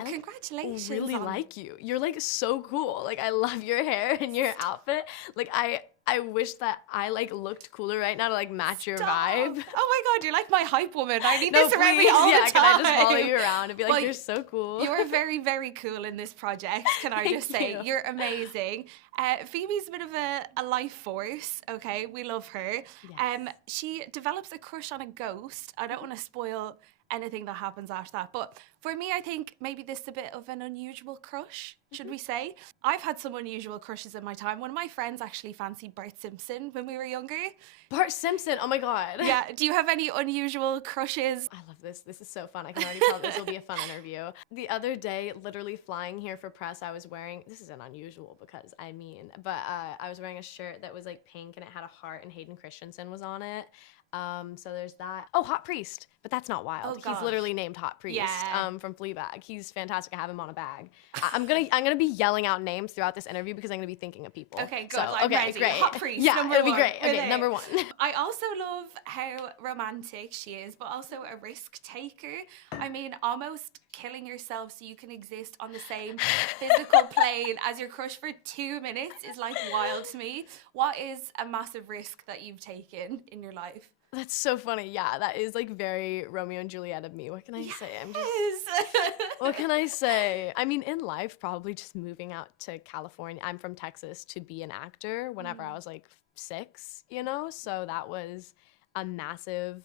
amazing. Congratulations. Really like you. You're like so cool. Like I love your hair and your outfit. Like I wish that I like looked cooler right now to like match your vibe. Oh my God, you're like my hype woman. I need No, this around me please, all yeah, the time. can I just follow you around and be like, Well, you're so cool. You're very, very cool in this project, can I just say? You're amazing. Phoebe's a bit of a life force, okay? We love her. Yes. She develops a crush on a ghost. I don't want to spoil anything that happens after that, but for me, I think maybe this is a bit of an unusual crush, should we say? I've had some unusual crushes in my time. One of my friends actually fancied Bart Simpson when we were younger. Bart Simpson, oh my God. Yeah, do you have any unusual crushes? I love this. This is so fun. I can already tell this will be a fun interview. The other day, literally flying here for press, I was wearing, this isn't unusual because I mean, but I was wearing a shirt that was like pink and it had a heart and Hayden Christensen was on it. So there's that. Oh, Hot Priest, but that's not wild. Oh, he's literally named Hot Priest from Fleabag. He's fantastic. I have him on a bag. I'm gonna be yelling out names throughout this interview because I'm gonna be thinking of people. Okay, good. So, okay, great. Hot Priest. Yeah, number it'll one. be great. We're Okay, there. number one. I also love how romantic she is, but also a risk taker. I mean, almost killing yourself so you can exist on the same physical plane as your crush for 2 minutes is like wild to me. What is a massive risk that you've taken in your life? That's so funny. Yeah, that is like very Romeo and Juliet of me. What can I say? What can I say? I mean, in life, probably just moving out to California. I'm from Texas to be an actor whenever I was like 6, you know? So that was a massive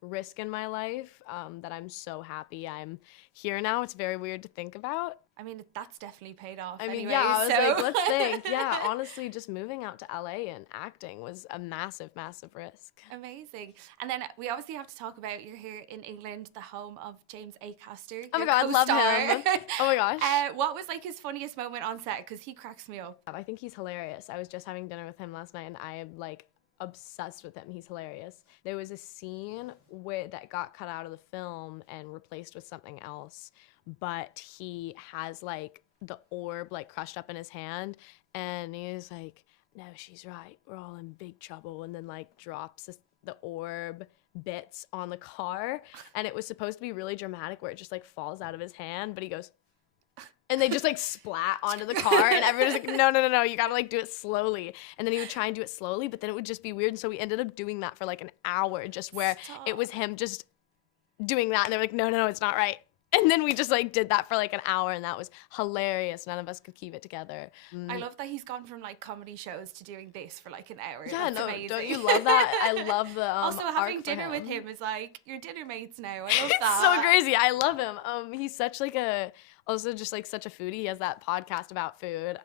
risk in my life that I'm so happy I'm here now. It's very weird to think about. I mean, that's definitely paid off. I mean, anyway, yeah, I was so. like, let's think. Yeah, honestly, just moving out to LA and acting was a massive, massive risk. Amazing. And then we obviously have to talk about you're here in England, the home of James Acaster. Oh my God, I love him. Oh my gosh. What was like his funniest moment on set? Because he cracks me up. I think he's hilarious. I was just having dinner with him last night and I am like obsessed with him. He's hilarious. There was a scene that got cut out of the film and replaced with something else, but he has like the orb like crushed up in his hand and he's like, no, she's right, we're all in big trouble, and then like drops the orb bits on the car, and it was supposed to be really dramatic where it just like falls out of his hand, but he goes and they just like splat onto the car and everyone's like, no, you gotta like do it slowly. And then he would try and do it slowly, but then it would just be weird. And so we ended up doing that for like an hour, just where it was him just doing that. And they were like, no, it's not right. And then we just like did that for like an hour and that was hilarious. None of us could keep it together. I love that he's gone from like comedy shows to doing this for like an hour. Yeah, That's amazing. Don't you love that? I love the also having arc dinner for with him is like your dinner mates now. I love It's that. so crazy. I love him. He's such like also just like such a foodie. He has that podcast about food.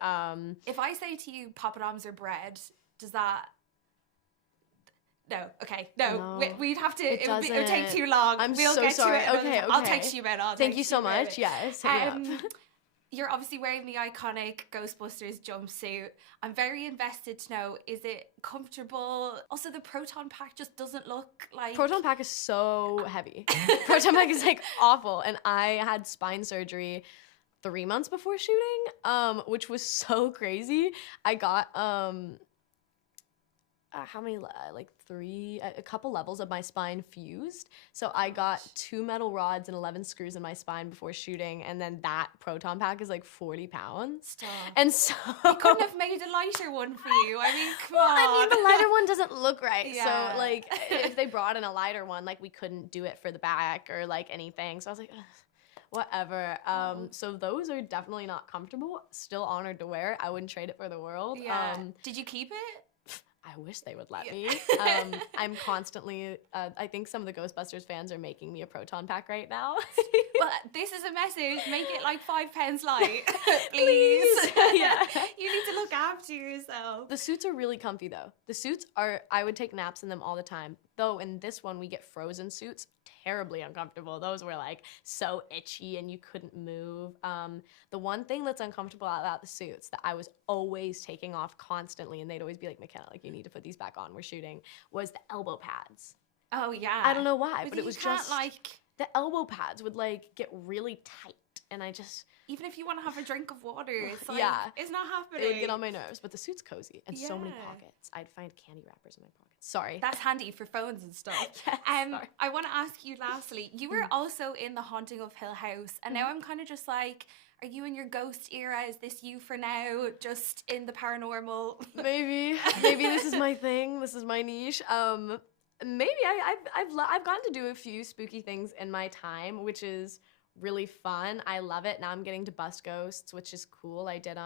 If I say to you poppadoms or bread, does that... No, okay, no. We'd have to, it would take too long. We'll so get sorry. To it. Okay. I'll text you about it. Thank you so much. Yes, hit me up. You're obviously wearing the iconic Ghostbusters jumpsuit. I'm very invested to know, is it comfortable? Also, the proton pack just doesn't look like... Proton pack is so heavy. Proton pack is like awful. And I had spine surgery 3 months before shooting, which was so crazy. I got... how many, like a couple levels of my spine fused. So I got 2 metal rods and 11 screws in my spine before shooting. And then that proton pack is like 40 pounds. Stop. And so... You couldn't have made a lighter one for you. I mean, come on. I mean, the lighter one doesn't look right. Yeah. So like if they brought in a lighter one, like we couldn't do it for the back or like anything. So I was like, ugh, whatever. So those are definitely not comfortable. Still honored to wear it. I wouldn't trade it for the world. Yeah. Did you keep it? I wish they would let me. I'm constantly, I think some of the Ghostbusters fans are making me a proton pack right now. Well, this is a message. Make it like £5 light, please. Yeah. You need to look after yourself. The suits are really comfy though. The suits are, I would take naps in them all the time. Though in this one, we get frozen suits. Terribly uncomfortable. Those were like so itchy and you couldn't move. The one thing that's uncomfortable about the suits that I was always taking off constantly, and they'd always be like, McKenna, like you need to put these back on, we're shooting, was the elbow pads. Oh yeah. I don't know why, but it was just like the elbow pads would like get really tight, and I just... Even if you want to have a drink of water, it's like, yeah, it's not happening. It would get on my nerves, but the suit's cozy and so many pockets. I'd find candy wrappers in my pockets. Sorry. That's handy for phones and stuff. Yes, sorry. I want to ask you lastly, you were also in The Haunting of Hill House, and now I'm kind of just like, are you in your ghost era? Is this you for now? Just in the paranormal? Maybe this is my thing. This is my niche. Maybe I've gotten to do a few spooky things in my time, which is really fun. I love it. Now I'm getting to bust ghosts, which is cool. I did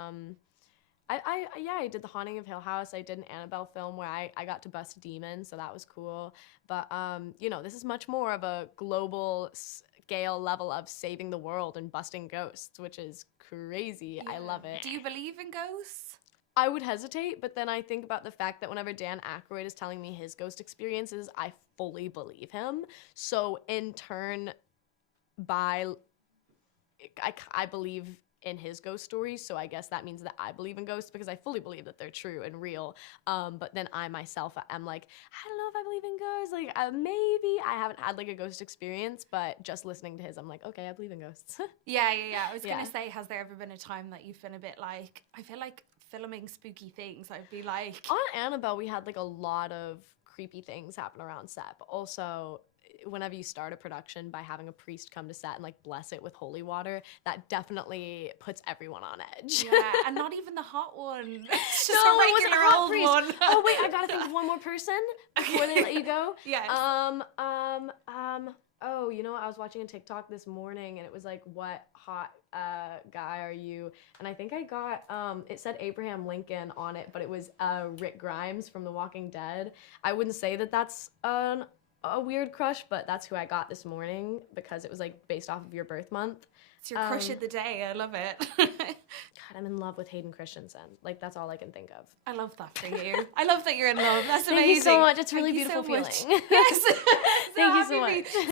I did The Haunting of Hill House. I did an Annabelle film where I got to bust demons, so that was cool. But this is much more of a global scale level of saving the world and busting ghosts, which is crazy. Yeah. I love it. Do you believe in ghosts? I would hesitate, but then I think about the fact that whenever Dan Aykroyd is telling me his ghost experiences, I fully believe him. So in turn, I believe in his ghost stories, so I guess that means that I believe in ghosts because I fully believe that they're true and real. But then I myself am like, I don't know if I believe in ghosts. Like maybe I haven't had like a ghost experience, but just listening to his, I'm like, okay, I believe in ghosts. Yeah. I was gonna say, has there ever been a time that you've been a bit like, I feel like filming spooky things, I'd be like, on Annabelle we had like a lot of creepy things happen around set, but also whenever you start a production by having a priest come to set and like bless it with holy water, that definitely puts everyone on edge. Yeah, and not even the hot one. It's just No, a regular it was a hot old priest. one. Oh wait, I gotta think of one more person before they let you go. Yeah. Oh, you know what? I was watching a TikTok this morning and it was like, what hot guy are you? And I think I got, it said Abraham Lincoln on it, but it was Rick Grimes from The Walking Dead. I wouldn't say that that's a weird crush, but that's who I got this morning because it was like based off of your birth month. It's your crush of the day. I love it. God, I'm in love with Hayden Christensen. Like, that's all I can think of. I love that for you. I love that you're in love. That's amazing. Thank you so much. It's a really Thank you beautiful so much. feeling. Yes. Thank you happy so for you. much.